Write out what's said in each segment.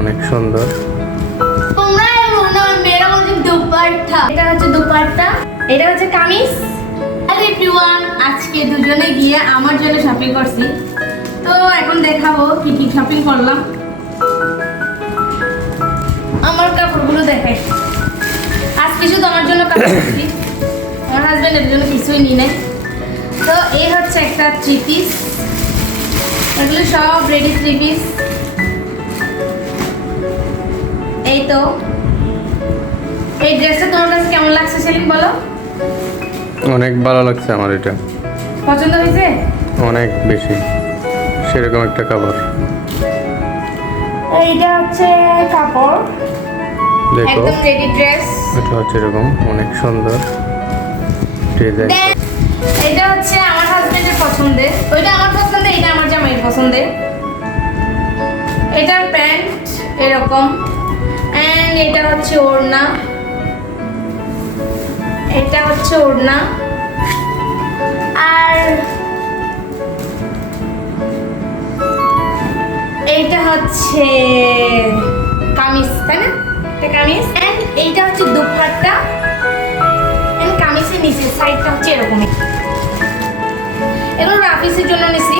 অনেক সুন্দর। এটা হচ্ছে দুপাট্টা, এটা হচ্ছে কামিজ। হ্যালো এভরিওয়ান, আজকে দুজনে গিয়ে আমার জন্য শপিং করছি। তো এখন দেখাবো কি কি শপিং করলাম। আমার কাপড়গুলো দেখাই। আজকে শুধু আমার জন্য কাপড় করছি, আমার হাজবেন্ডের জন্য কিছুই নিই নাই। তো এই হচ্ছে একটা 3 পিস, এগুলো সব রেডি 3 পিস। এই তো এই ড্রেসটা তোমার কাছে কেমন লাগছে সেলিম বলো? অনেক ভালো লাগছে আমার, এটা পছন্দ হয়েছে অনেক বেশি, সেরকম একটা কাপড়। এইটা হচ্ছে কাপড়, দেখো একদম রেডি ড্রেস। এটা হচ্ছে এরকম অনেক সুন্দর ডিজাইন। এটা হচ্ছে আমার হাজবেন্ডের পছন্দের, ওইটা আমার পছন্দের, এটা আমার জামাইয়ের পছন্দের। এটার প্যান্ট এরকম, এন্ড এটা হচ্ছে ওড়না, এটা হচ্ছে ওড়না। আর এইটা হচ্ছে কামিজ, তাই না? এটা কামিজ, এন্ড এইটা হচ্ছে দুপাট্টা, এন্ড কামিজের নিচের সাইডটা হচ্ছে এরকমই। এগুলো রাফিসের জন্য নিছি।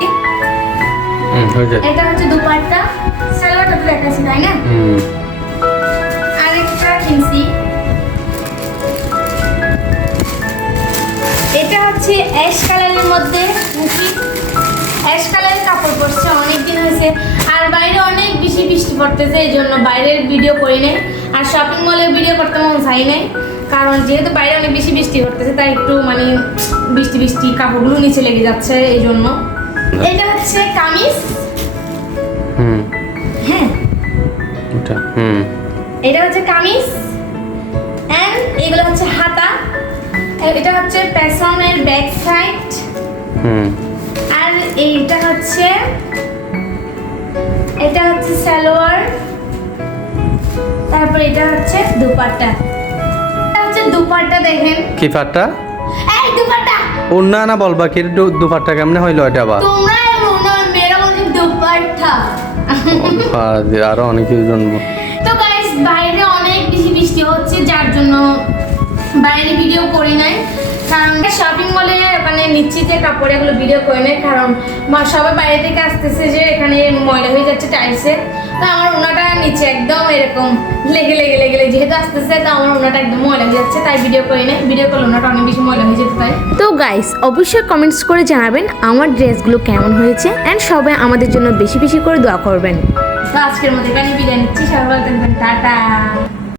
এটা হচ্ছে দুপাট্টা, সালোয়ারটা তো দেখাচ্ছি তাই না? আরেকটা কিনছি, এটা হচ্ছে অ্যাশ কালারের মধ্যে নিছি। অ্যাশ কালারের কাপড় পরছে, অনেকদিন হয়েছে, আর বাইরে অনেক বেশি বৃষ্টি পড়তেছে, এই জন্য বাইরের ভিডিও করি নাই। আর শপিং মলে ভিডিও করতে মন চাই নাই, কারণ যেহেতু বাইরে অনেক বেশি বৃষ্টি পড়তেছে, তাই একটু মানে বৃষ্টি বৃষ্টি কাপড়গুলো নিচে লেগে যাচ্ছে, এই জন্য। এটা হচ্ছে কামিজ, হ্যাঁ এটা হচ্ছে কামিজ, এন্ড এগুলো হচ্ছে হাতা, এটা হচ্ছে পেছনের ব্যাক সাইড, আর এইটা হচ্ছে সালোয়ার, তারপর এটা হচ্ছে দুপাট্টা। এটা হচ্ছে দুপাট্টা, দেখেন কি পাট্টা? এই দুপাট্টা ওন্না না বলবা কি দুপাট্টা কেমনে হইলো এটা? আবার তোমরা মেরা বলছি দুপাট্টা। আরো অনেক কিছু জানবো। তো গাইস, বাইরে অনেক বেশি বৃষ্টি হচ্ছে, যার জন্য বাইরে ভিডিও করি নাই, কারণ শপিং মলে মানে নিচ্ছি যে কাপড়, এগুলো ভিডিও করে নেই, কারণ সবাই বাইরে থেকে আসতেছে, যে এখানে ময়লা হয়ে যাচ্ছে টাইলসে। তো আমার ওনাটা নিচে একদম এরকম লেগে লেগে লেগে লেগে যেহেতু আসতেছে, তো আমার ওনাটা একদম ময়লা হয়ে যাচ্ছে, তাই ভিডিও করে নেই। ভিডিও করলে ওনাটা অনেক বেশি ময়লা হয়ে যেতে পারে। তো গাইস, অবশ্যই কমেন্টস করে জানাবেন আমার ড্রেসগুলো কেমন হয়েছে, অ্যান্ড সবাই আমাদের জন্য বেশি বেশি করে দোয়া করবেন। তো আজকের মতো এখানে বিদায় নিচ্ছি, সবাই ভালো থাকবেন, টাটা।